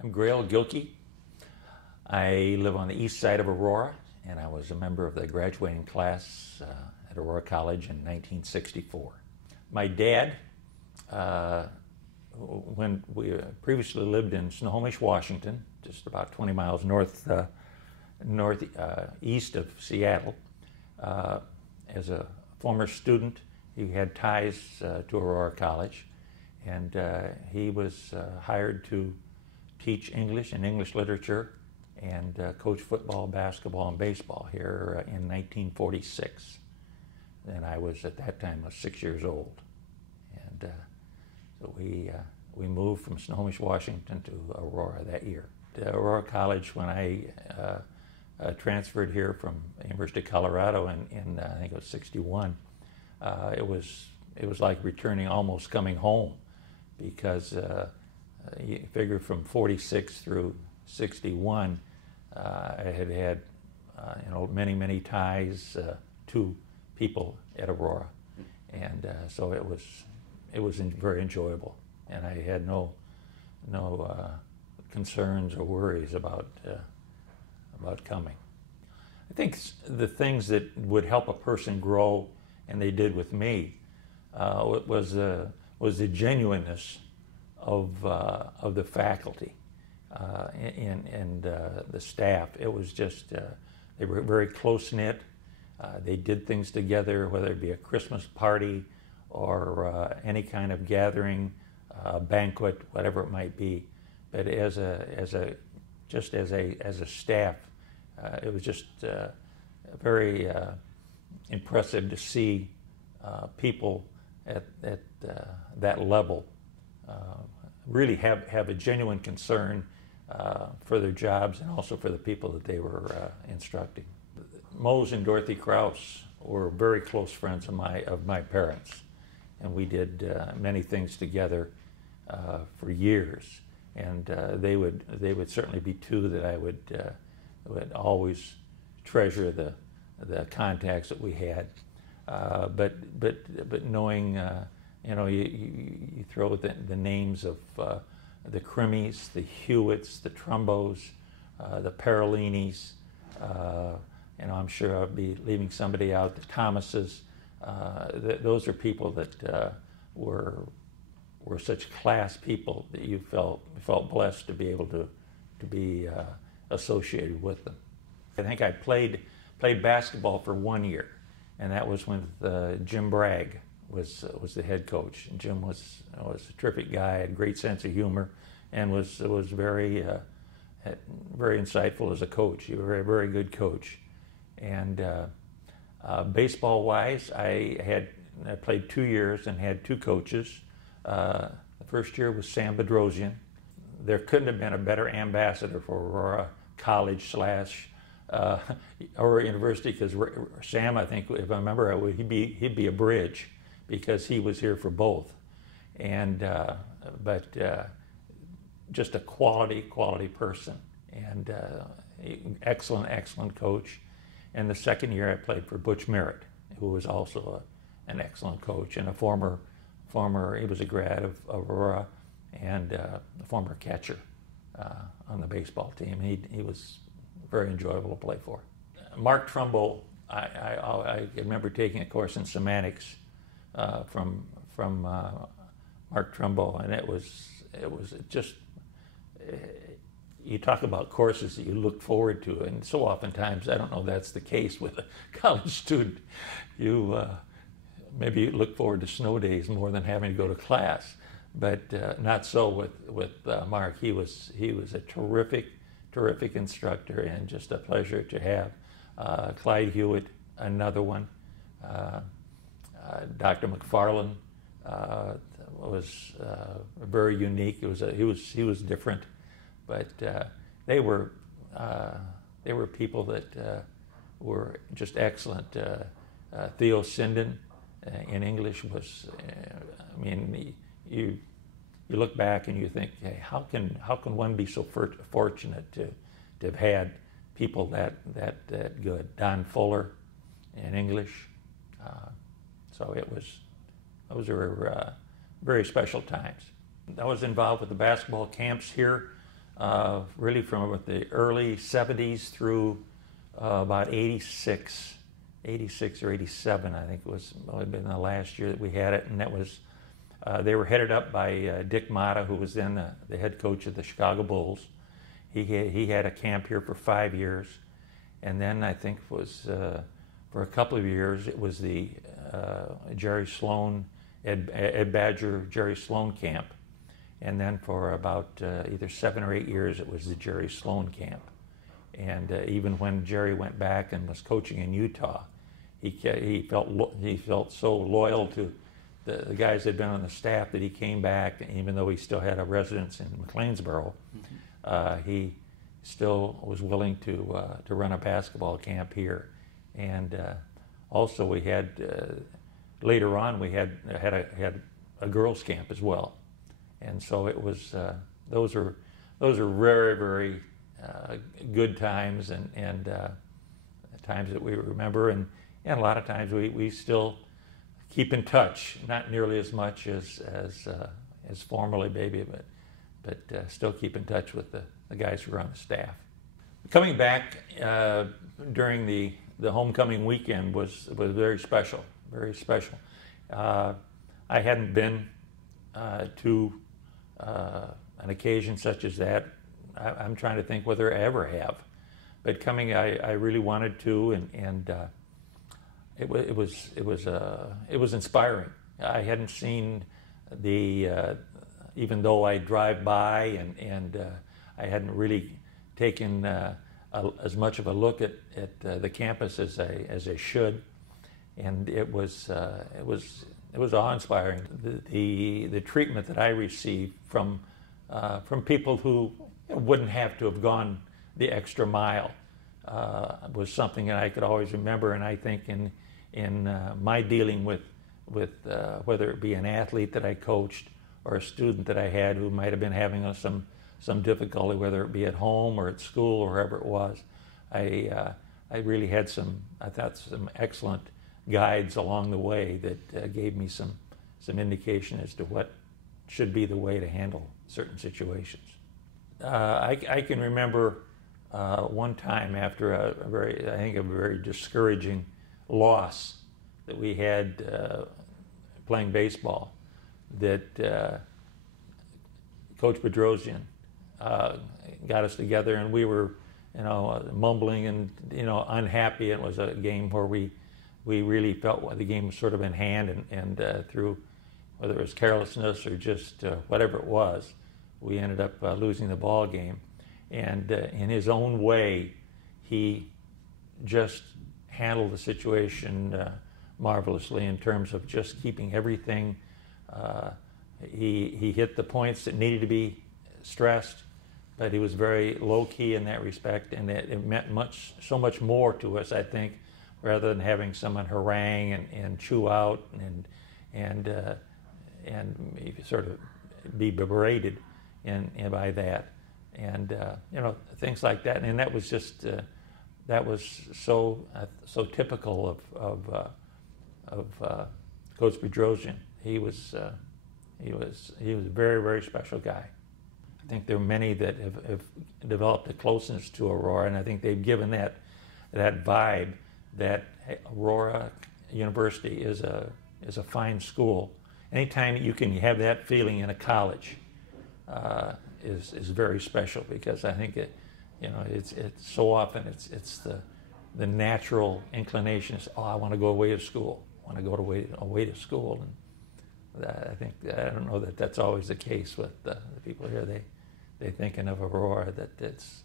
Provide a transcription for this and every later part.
I'm Grayal Gilkey. I live on the east side of Aurora, and I was a member of the graduating class at Aurora College in 1964. My dad, when we previously lived in Snohomish, Washington, just about 20 miles northeast of Seattle. As a former student, he had ties to Aurora College, and he was hired to teach English and English literature and coach football, basketball, and baseball here in 1946. And I was, at that time, 6 years old. And so we moved from Snohomish, Washington to Aurora that year. To Aurora College, when I transferred here from the University of Colorado in I think it was 61, it was like returning, almost coming home, because you figure from 46 through 61, I had many ties to people at Aurora, and so it was very enjoyable, and I had no concerns or worries about coming. I think the things that would help a person grow, and they did with me, was the genuineness of the faculty and the staff. It was just, they were very close-knit. They did things together, whether it be a Christmas party or any kind of gathering, banquet, whatever it might be. But as a staff, it was just very impressive to see people at that level really have a genuine concern for their jobs and also for the people that they were instructing. Mose and Dorothy Krause were very close friends of my parents, and we did many things together for years. And they would certainly be two that I would always treasure the contacts that we had. But knowing, you throw the names of the Crimmies, the Hewitts, the Trumbos, the Parolinis. I'm sure I'll be leaving somebody out. The Thomases. Those are people that were such class people that you felt blessed to be able to be associated with them. I think I played basketball for 1 year, and that was when Jim Bragg was the head coach. And Jim was a terrific guy, had a great sense of humor, and was very insightful as a coach. He was a very good coach. And baseball-wise, I played 2 years and had 2 coaches. The first year was Sam Bedrosian. There couldn't have been a better ambassador for Aurora College / Aurora University, because Sam, I think, if I remember, he'd be a bridge, because he was here for both. And but just a quality person, and excellent coach. And the second year I played for Butch Merritt, who was also an excellent coach and a former, he was a grad of Aurora, and a former catcher on the baseball team. He was very enjoyable to play for. Mark Trumbo, I remember taking a course in semantics from Mark Trumbo, and it was just, you talk about courses that you look forward to, and so oftentimes, I don't know if that's the case with a college student, maybe you look forward to snow days more than having to go to class, but not so with Mark. He was a terrific instructor, and just a pleasure to have. Clyde Hewitt, another one. Dr. McFarland was very unique. He was different, but they were people that were just excellent. Theo Sinden in English was, you look back and you think, hey, how can one be so fortunate to have had people that good? Don Fuller in English. So those were very special times. I was involved with the basketball camps here really from about the early 70s through about 86 or 87, I think it was been the last year that we had it, and that was they were headed up by Dick Motta, who was then the head coach of the Chicago Bulls. He had a camp here for 5 years, and then I think it was for a couple of years it was the Jerry Sloan, Ed Badger, Jerry Sloan camp, and then for about either 7 or 8 years it was the Jerry Sloan camp. And even when Jerry went back and was coaching in Utah, he felt so loyal to the guys that had been on the staff that he came back, even though he still had a residence in McLeansboro. He still was willing to run a basketball camp here. And also we had later on we had a girls' camp as well. And so it was those are very, very good times and times that we remember, and a lot of times we still keep in touch, not nearly as much as formerly maybe, but still keep in touch with the guys who are on the staff. Coming back during the homecoming weekend was very special, very special. I hadn't been to an occasion such as that. I'm trying to think whether I ever have, but coming, I really wanted to, and it was inspiring. I hadn't seen even though I drive by, and I hadn't really taken as much of a look at the campus as I should, and it was awe-inspiring. The treatment that I received from people who wouldn't have to have gone the extra mile was something that I could always remember, and I think in my dealing with whether it be an athlete that I coached or a student that I had who might have been having some difficulty, whether it be at home or at school or wherever it was, I really had some excellent guides along the way that gave me some indication as to what should be the way to handle certain situations. I can remember one time after a very discouraging loss that we had playing baseball, that Coach Bedrosian got us together, and we were mumbling and unhappy. It was a game where we really felt the game was sort of in hand, and through whether it was carelessness or just whatever it was, we ended up losing the ball game. And in his own way, he just handled the situation marvelously in terms of just keeping everything. He hit the points that needed to be stressed, but he was very low-key in that respect, and it meant so much more to us, I think, rather than having someone harangue and chew out and sort of be berated by that, and things like that. And that was just that was so typical of Coach Bedrosian. He was a very, very special guy. I think there are many that have developed a closeness to Aurora, and I think they've given that vibe that Aurora University is a fine school. Anytime you can have that feeling in a college is very special, because I think it's so often it's the natural inclination is, I want to go away to school. I want to go away to school, and I don't know that that's always the case with the people here. They're thinking of Aurora that it's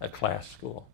a class school.